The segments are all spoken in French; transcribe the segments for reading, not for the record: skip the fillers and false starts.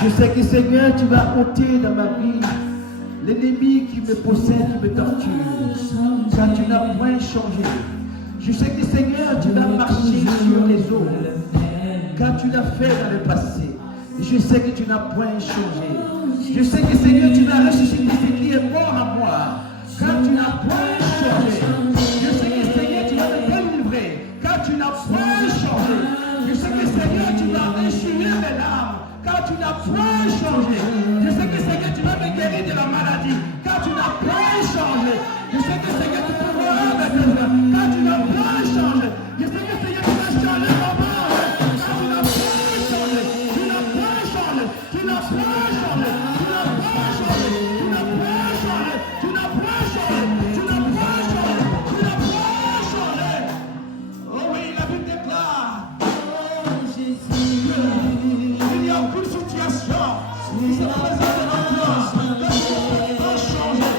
Je sais que Seigneur, tu vas ôter dans ma vie l'ennemi qui me possède, qui me torture, car tu n'as point changé. Je sais que Seigneur, tu vas marcher sur les eaux, car tu l'as fait dans le passé. Je sais que tu n'as point changé. Je sais que Seigneur, tu vas ressusciter ce qui est mort à moi, car tu n'as point changé. Je sais que Seigneur, tu vas me délivrer, car tu n'as point changé. Je sais que Seigneur, tu vas essuyer mes larmes, car tu n'as point changé. Je sais que Seigneur, tu vas me guérir de la maladie, car tu n'as point changé. Je sais que Seigneur, tu pourras me délivrer, car tu n'as point changé. Je sais que Seigneur, tu vas changer mon monde, car tu n'as point changé. Tu n'as point changé. Tu n'as point changé. Tu n'as point changé. Tu n'as point changé. Tu n'as point changé. Tu n'as point changé. Tu n'as point changé. Oh oui, la Bible déclare. Oh Jésus. Il n'y a aucune situation qui se présente devant toi. Tu peux changer.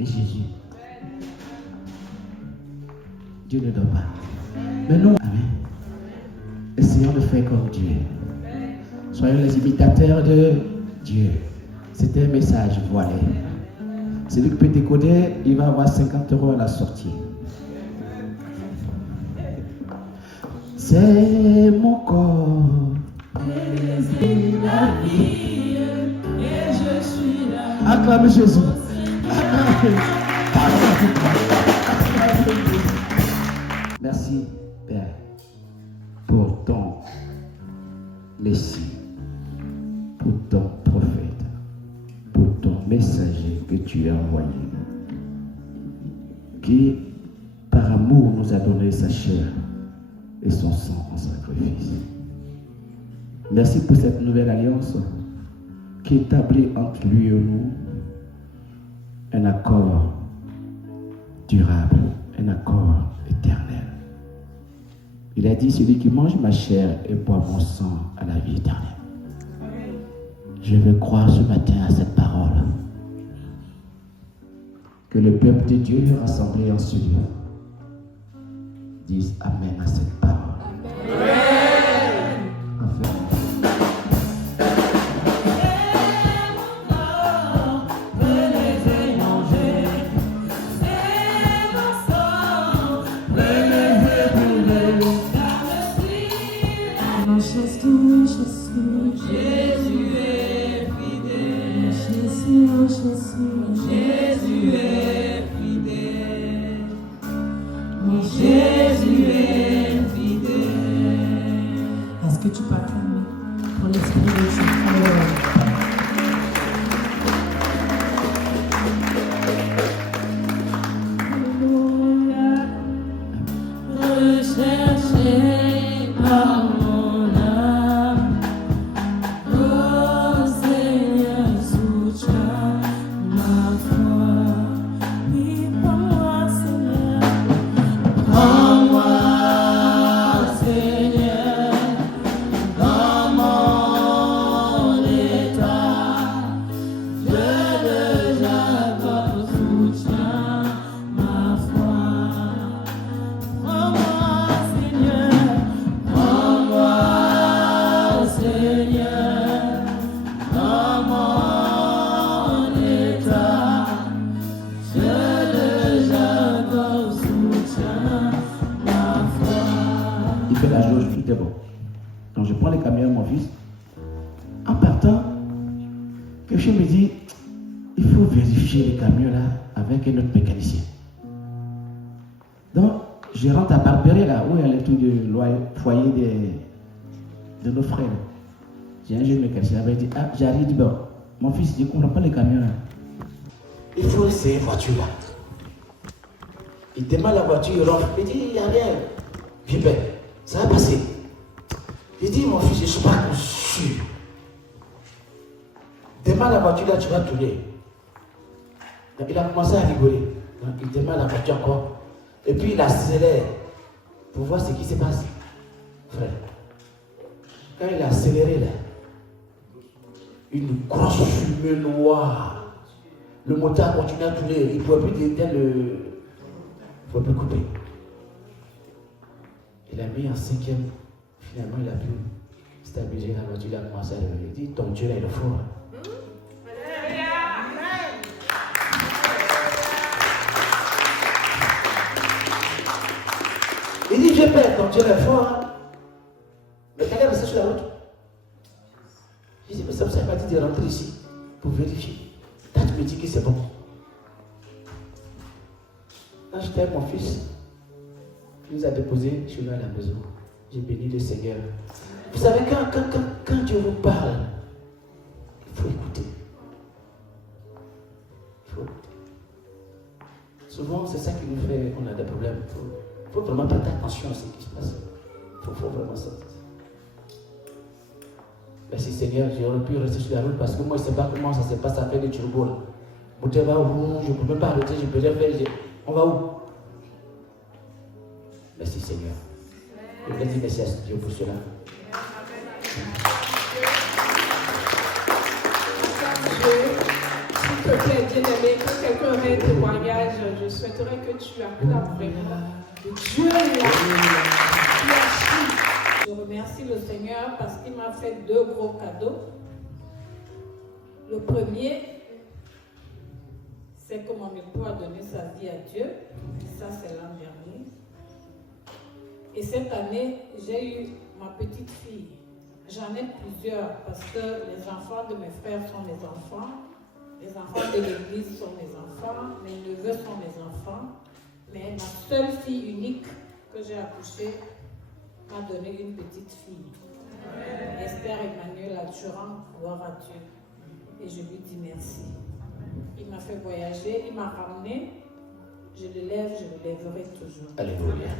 Et Jésus. Dieu ne dort pas. Mais nous, amen. Essayons de faire comme Dieu. Soyons les imitateurs de Dieu. C'était un message voilé. Celui qui peut décoder, il va avoir 50 € à la sortie. C'est mon corps. C'est la vie. Et je suis là. Acclamez Jésus. Merci, Père, pour ton Messie, pour ton prophète, pour ton messager que tu as envoyé, qui, par amour, nous a donné sa chair et son sang en sacrifice. Merci pour cette nouvelle alliance qui établit entre lui et nous un accord durable, un accord éternel. Il a dit, celui qui mange ma chair et boit mon sang a la vie éternelle. Je veux croire ce matin à cette parole. Que le peuple de Dieu rassemblé en ce lieu dise Amen à cette parole. Amen. Jésus est fidèle. était bon. Donc je prends les camions à mon fils. En partant, quelque chose me dit, il faut vérifier les camions là avec un autre mécanicien. Donc, je rentre à Barberie là, où il y a le truc de foyer de nos frères. J'ai un jeune mécanicien, il dit, ah, j'arrive, dit, bon, mon fils, je ne comprends pas les camions là. Il faut essayer la voiture là. Il démarre la voiture, il rentre, il dit, il n'y a rien. Puis ben, ça va passer. Il dit, mon fils, je ne suis pas sûr. Démarre la voiture là, tu vas tourner. Donc, il a commencé à rigoler. Donc, il démarre la voiture encore. Et puis il accélère pour voir ce qui se passe. Frère, quand il a accéléré là, une grosse fumée noire. Le moteur a continué à tourner. Il ne pouvait plus déteindre le. Il ne pouvait plus couper. Il a mis en cinquième. Finalement, il a pu stabiliser la voiture. Il a commencé à lever. Il dit, ton Dieu là, il est fort. Il dit, j'ai peur, ton Dieu est fort. Mais quand il est resté sur la route, je dis, mais ça ne m'a dit de rentrer ici pour vérifier. Là, tu me dis que c'est bon. Quand j'étais avec mon fils, il nous a déposé chez nous à la maison. J'ai béni le Seigneur. Vous savez, quand Dieu vous parle, il faut écouter. Il faut écouter. Souvent, c'est ça qui nous fait qu'on a des problèmes. Il faut vraiment prêter attention à ce qui se passe. Il faut vraiment ça. Merci Seigneur, j'aurais pu rester sur la route parce que moi je ne sais pas comment ça se passe à faire des turbos. Le moteur va où? Je ne peux même pas arrêter, je peux rien faire. On va où? Merci Seigneur. Je voudrais dire merci à Dieu pour cela. S'il te plaît, bien-aimé, que quelqu'un ait un témoignage, je souhaiterais que tu acclames vraiment. Dieu est là. Je remercie le Seigneur parce qu'il m'a fait 2 gros cadeaux. Le premier, c'est que mon époux a donné sa vie à Dieu. Ça, c'est l'an dernier. Et cette année, j'ai eu ma petite fille. J'en ai plusieurs parce que les enfants de mes frères sont mes enfants. Les enfants de l'église sont mes enfants. Mes neveux sont mes enfants. Mais ma seule fille unique que j'ai accouchée m'a donné une petite fille. Esther Emmanuel Atchuran, gloire à Dieu. Et je lui dis merci. Il m'a fait voyager, il m'a ramené. Je le lève, je le lèverai toujours. Alléluia.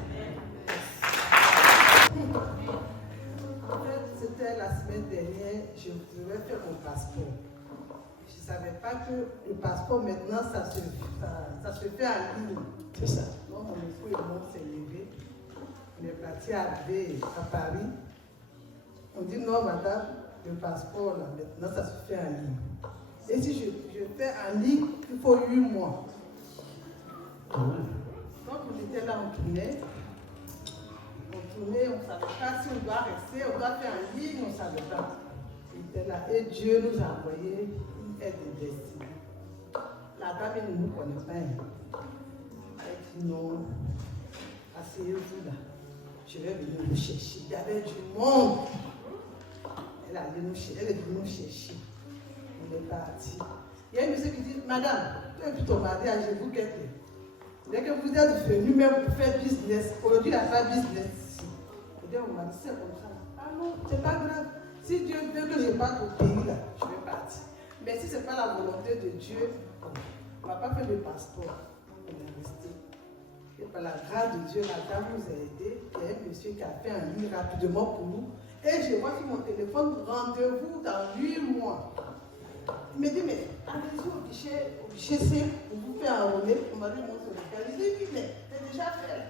En fait, c'était la semaine dernière, je devais faire mon passeport. Je ne savais pas que le passeport, maintenant, ça se fait en ligne. C'est ça. Donc, mon époux et moi, on s'est levés. On est parti arriver à Paris. On dit non, madame, le passeport, là, maintenant, ça se fait en ligne. Et si je fais en ligne, il faut 8 mois. Donc, on était là, on tournait. On ne savait pas si on doit rester, on doit faire en ligne, on ne savait pas. Il était là. Et Dieu nous a envoyé une aide de destinée. La dame, elle ne nous connaît pas. Elle dit non, asseyez-vous là. Je vais venir vous chercher. Il y avait du monde. Elle est venue nous chercher. On est parti. Il y a une monsieur qui dit, madame, tu es plutôt mariage, je vous quitte. Dès que vous êtes venu même pour faire business, aujourd'hui, il a fait business ici. On m'a dit, c'est comme ça. Ah non, c'est pas grave. Si Dieu veut que je parte au pays, là, je vais partir. Mais si ce n'est pas la volonté de Dieu, on ne va pas faire le passeport. On est resté. Et par la grâce de Dieu, la dame nous a aidés. Il y a un monsieur qui a fait un ligne rapidement pour nous. Et je vois sur mon téléphone, rendez-vous dans 8 mois. Il me dit, mais allez-y au guichet C pour vous faire enrôler. On m'a dit, mon solitaire. Je dis, oui, mais c'est déjà fait.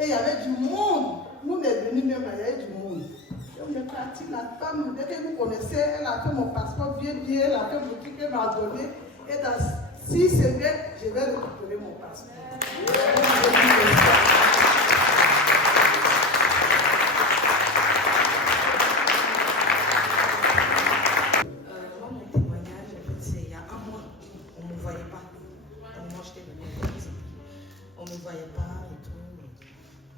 Et il y avait du monde. Nous, on est venus même, il y avait du monde. Et on est parti, la femme, dès que vous connaissez, elle a fait mon passeport bien, elle a fait mon truc, elle m'a donné. Et dans 6 semaines, je vais récupérer mon passeport. On ne me voyait pas et tout.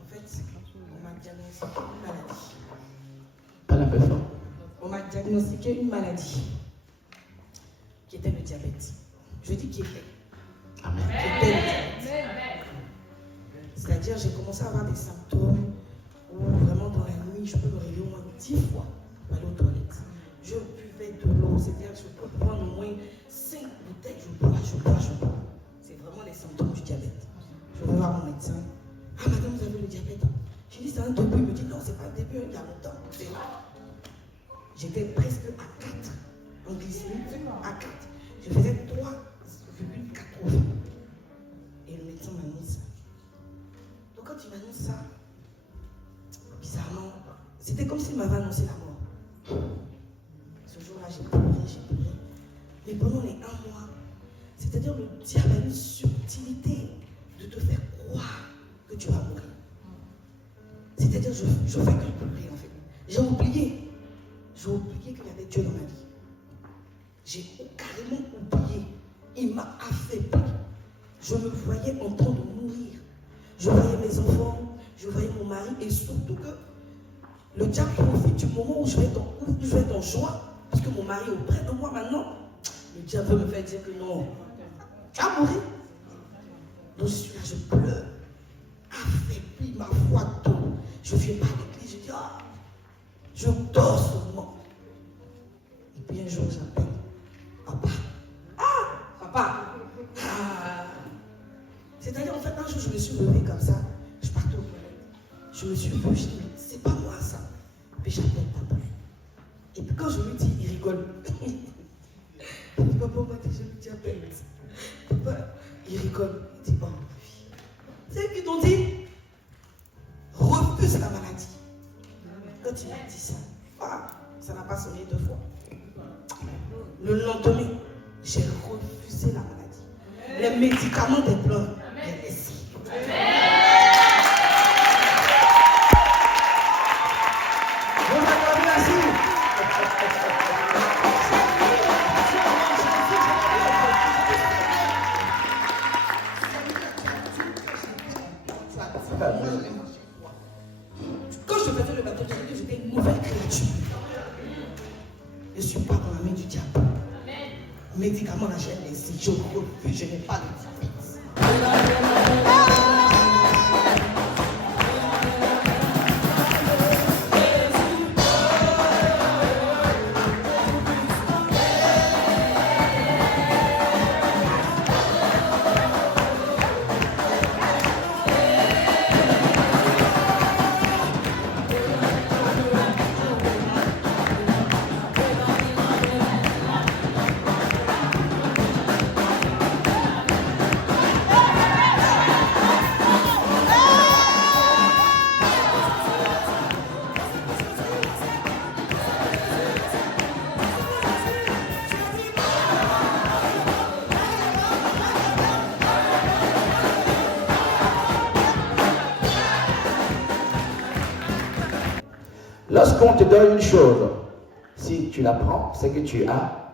En fait, on m'a diagnostiqué une maladie. diagnostiqué une maladie qui était le diabète. Je dis qui était. Amen. Qui était le diabète. C'est-à-dire, j'ai commencé à avoir des symptômes où vraiment dans la nuit, je peux me réveiller au moins 10 fois pour aller aux toilettes. Je buvais de l'eau, c'est-à-dire que je peux prendre au moins 5 bouteilles, je bois. C'est vraiment les symptômes du diabète. Je vais voir mon médecin. Ah, madame, vous avez le diabète? J'ai dit, c'est un début. Il me dit, non, c'est pas un début, il y a longtemps. C'est là. J'étais presque à 4 en glycémie, à 4. Je faisais 3,80. Et le médecin m'annonce ça. Donc quand il m'annonce ça, bizarrement, c'était comme s'il m'avait annoncé la mort. Ce jour-là, j'ai pleuré. Mais pendant les 1 mois, c'est-à-dire le diable a une subtilité de te faire croire que tu vas mourir. C'est-à-dire, je fais que pleurer en fait. J'ai oublié qu'il y avait Dieu dans ma vie. J'ai carrément oublié. Il m'a affaibli. Je me voyais en train de mourir. Je voyais mes enfants, je voyais mon mari, et surtout que le diable profite du moment où je vais être en joie, parce que mon mari est auprès de moi maintenant. Le diable veut me faire dire que non, tu vas mourir. Donc je suis là, je pleure, affaibli, ma foi tombe. Je ne viens pas à l'église, je dis, ah, je dors seulement. Et puis un jour, j'appelle, papa. Ah, papa. Ah. C'est-à-dire, en fait, un jour, je me suis levée comme ça, je partais aux toilettes. Je me suis levée, je dis, c'est pas moi ça. Puis j'appelle papa. Et puis quand je lui dis, il rigole. Il dit, papa, moi, déjà, le diabète. Papa, il rigole. Il dit, oh, c'est qui t'ont dit, refuse la maladie. Quand il m'a dit ça, ça n'a pas sonné 2 fois. Le lendemain, j'ai refusé la maladie. Les médicaments des blancs, j'ai laissé. Quand je faisais le baptême, j'étais une nouvelle créature. Je ne suis pas dans la main du diable. Médicaments, là, j'ai laissé. Je refuse, je n'ai pas de diabète. Lorsqu'on te donne une chose, si tu la prends, c'est que tu as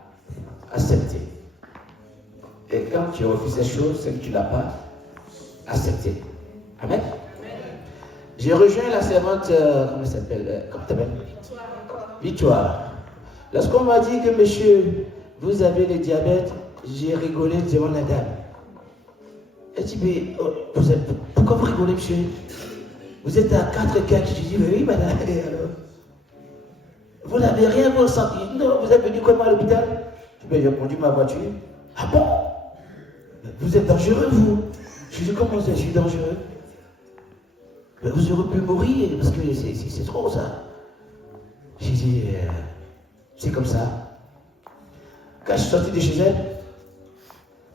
accepté. Et quand tu refuses cette chose, c'est que tu ne l'as pas accepté. Amen. J'ai rejoint la servante, comment elle s'appelle? Comment t'appelles? Victoire. Lorsqu'on m'a dit que monsieur, vous avez le diabète, j'ai rigolé devant la dame. Elle dit, mais pourquoi vous rigolez, monsieur? Vous êtes à 4 4. Je dis, oui, madame. Et alors? Vous n'avez rien ressenti? Non, vous êtes venu comment à l'hôpital? J'ai conduit ma voiture. Ah bon? Vous êtes dangereux, vous? Je dis, comment ça, je suis dangereux? Vous aurez pu mourir, parce que c'est trop, ça. J'ai dit, c'est comme ça. Quand je suis sorti de chez elle,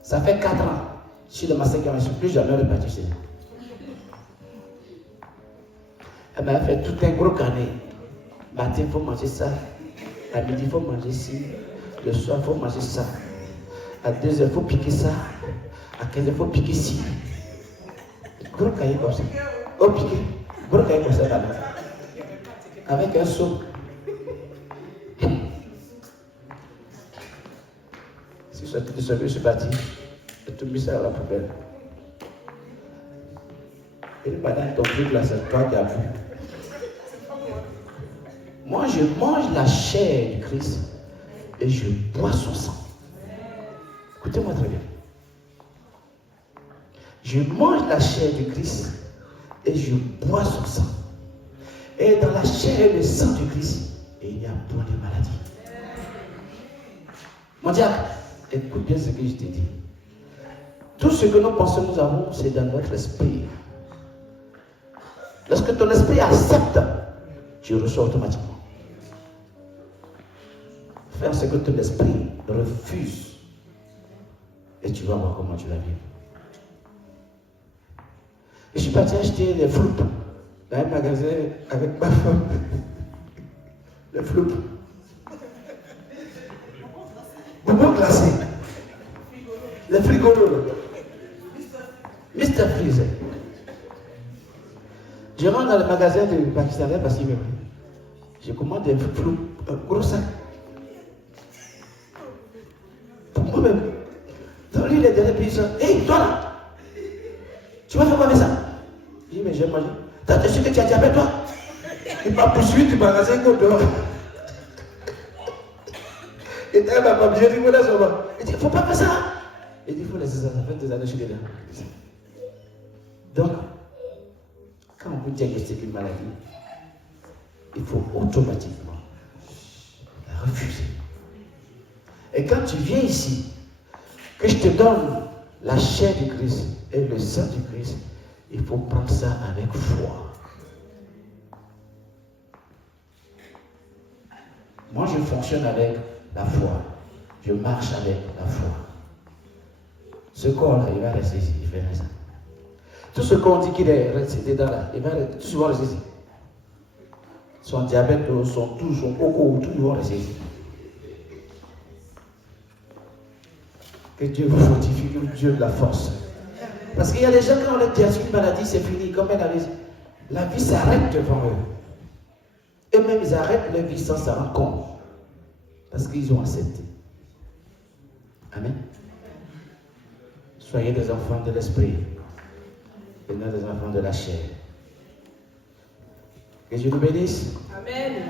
ça fait 4 ans. Je suis dans ma 5e, je ne suis plus jamais reparti chez elle. Elle m'a fait tout un gros carnet. Matin, il faut manger ça. À midi, il faut manger ci. Le soir, il faut manger ça. À 2h, il faut piquer ça. À 15h, il faut piquer ci. Gros cahier comme ça. Oh, piqué. Gros cahier comme ça là-bas. Avec un seau. Si je suis sorti de ce lieu, je suis parti. J'ai tout mis ça à la poubelle. Et pendant ton truc là, c'est toi qui as vu. Moi, je mange la chair du Christ. et je bois son sang. Écoutez-moi très bien. Je mange la chair du Christ et je bois son sang. Et dans la chair et le sang du Christ, il y a point de maladie. Mon diable, écoute bien ce que je t'ai dit. Tout ce que nous pensons nous avons, c'est dans notre esprit. Lorsque ton esprit accepte, tu reçois automatiquement. Faire ce que ton esprit refuse. Et tu vas voir comment tu vas vivre. Et je suis parti acheter des floupes dans un magasin avec ma femme. Les floupes. Bonbons glacés. Les frigolos. Mr. Freezer. Je rentre dans le magasin de Pakistanais parce qu'il me plaît. Je commande des floupes, un gros sac. Pour moi-même. Donc lui, il est derrière, puis il dit, hey, toi là, tu vas faire quoi avec ça? Je dis, mais j'ai mangé. T'as sûr que tu as diabète, toi? Il m'a poursuivi du magasin qu'on dehors. Et t'as ma femme, j'ai dit, voilà, ça va. Il dit, il ne faut pas faire ça. Il dit, il faut laisser ça, ça fait des années que je suis dedans. Donc, quand on vous diagnostique une maladie, il faut automatiquement la refuser. Et quand tu viens ici, que je te donne la chair du Christ et le sang du Christ, il faut prendre ça avec foi. Moi, je fonctionne avec la foi. Je marche avec la foi. Ce corps-là, il va rester ici, il fait rien ça. Tout ce qu'on dit qu'il est resté dans là, il va toujours rester ici. Son diabète, son tout, son coco, tout, ils vont rester ici. Que Dieu vous fortifie, que Dieu de la force. Parce qu'il y a des gens, quand on leur dit une maladie, c'est fini. Comme elle avait dit, la vie s'arrête devant eux. Eux-mêmes, ils arrêtent leur vie sans s'en rendre compte. Parce qu'ils ont accepté. Amen. Soyez des enfants de l'esprit. Et non des enfants de la chair. Que Dieu nous bénisse. Amen.